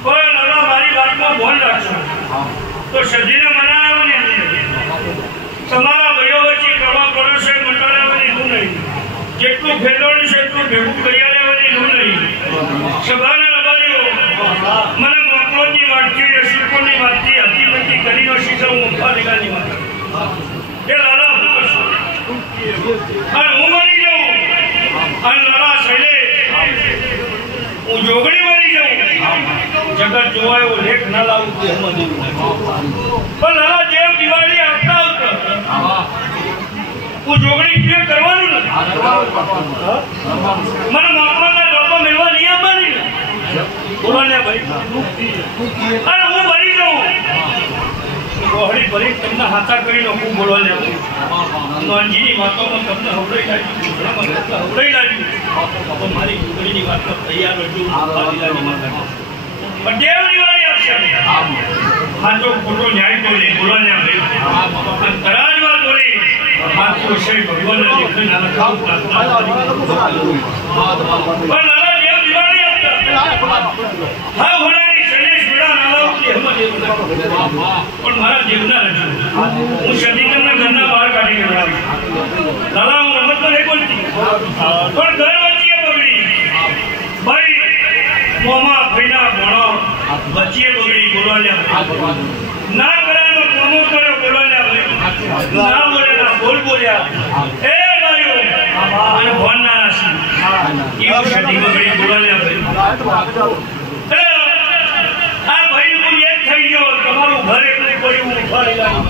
પણ લાલા મારી વાતમાં બોલ રાખશો તો સજીને મનાવવાની નથી. તમારા ભાઈઓ વચ્ચે કવા પડશે મંટાળવાની હું નહીં. જેટલું ફેરવાનું છે એટલું ભેગું કરી લેવાની હું નહીં. સભાના અભારીઓ મને મોકલોની વાતથી રસીકોની વાતથી હતીમતી કરીને શીખવું મુખા નિકાલની વાત એ લાલા હું કરશું અને હું મરી જાઉં અને લાલા શૈલે હું જોગણી મરી જાઉં જગત જોવા એવો લેખ ના લાવું પણ લાલા દેવ દિવાળી આપતા આવતા હું જોગણી ક્યાં કરવાનું નથી. મને માપવાના ડોકો મેળવા નહીં આપવાની ને બોલવાને ભાઈ અને હું મરી જાઉં ગોહડી ભરી તમને હાથા કરીને હું બોલવાને નોંધીની વાતોમાં તમને હવડાઈ લાગ્યું તો મારી જોગણીની વાતમાં તૈયાર રજૂ પણ દેવ દિવાળી આપશે હાથો ખોટો ન્યાય બોલે બોલવાને ભાઈ તરાજવા બોલી હાથ વિષય ભગવાનના લેખન નાના ખાવ પ્રાર્થના પણ નાના દેવ દિવાળી આપતા હા હોનારી શૈલેષ વિડા નાલાવતી હેમદેવ પણ મારા દેવના રજૂ હું સદીકરના ઘરના બહાર કાઢી ગયો લાલા હું રમતમાં નહીં બોલતી પણ ઘર વચ્ચે બગડી ભાઈ મોમાં ફૈના ભણો વચ્ચે બગડી બોલવાના ના કરાનો કોમો કર્યો બોલવાના ના બોલ્યા બોલ બોલ્યા એ ભાઈઓ અને ભણ ના રાશી એવું સદી બગડી બોલવાના આ ભાઈ હું એક થઈ ગયો તમારું ઘર એટલું પડ્યું ઉઠાડી લાગ્યું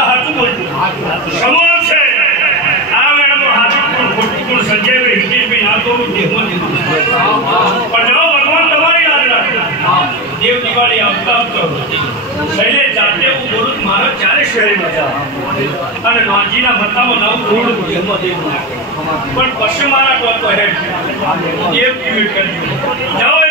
હાથું બોલતું સમોર છે આ મેડમ હાથું ખોટું સંજયભાઈ હિતેશભાઈ ના તો દેહમાં દીધું પણ જાઓ ભગવાન તમારી યાદ રાખે દેવ દિવાળી આવતા શૈલેષ જાતે હું બોલું મારા ચારે શહેરમાં અને નાનજીના મથામાં નવું રોડ દેહમાં દેવું પણ પછી મારા ટોકો હેડ દેવ ટિકિટ કરી જાઓ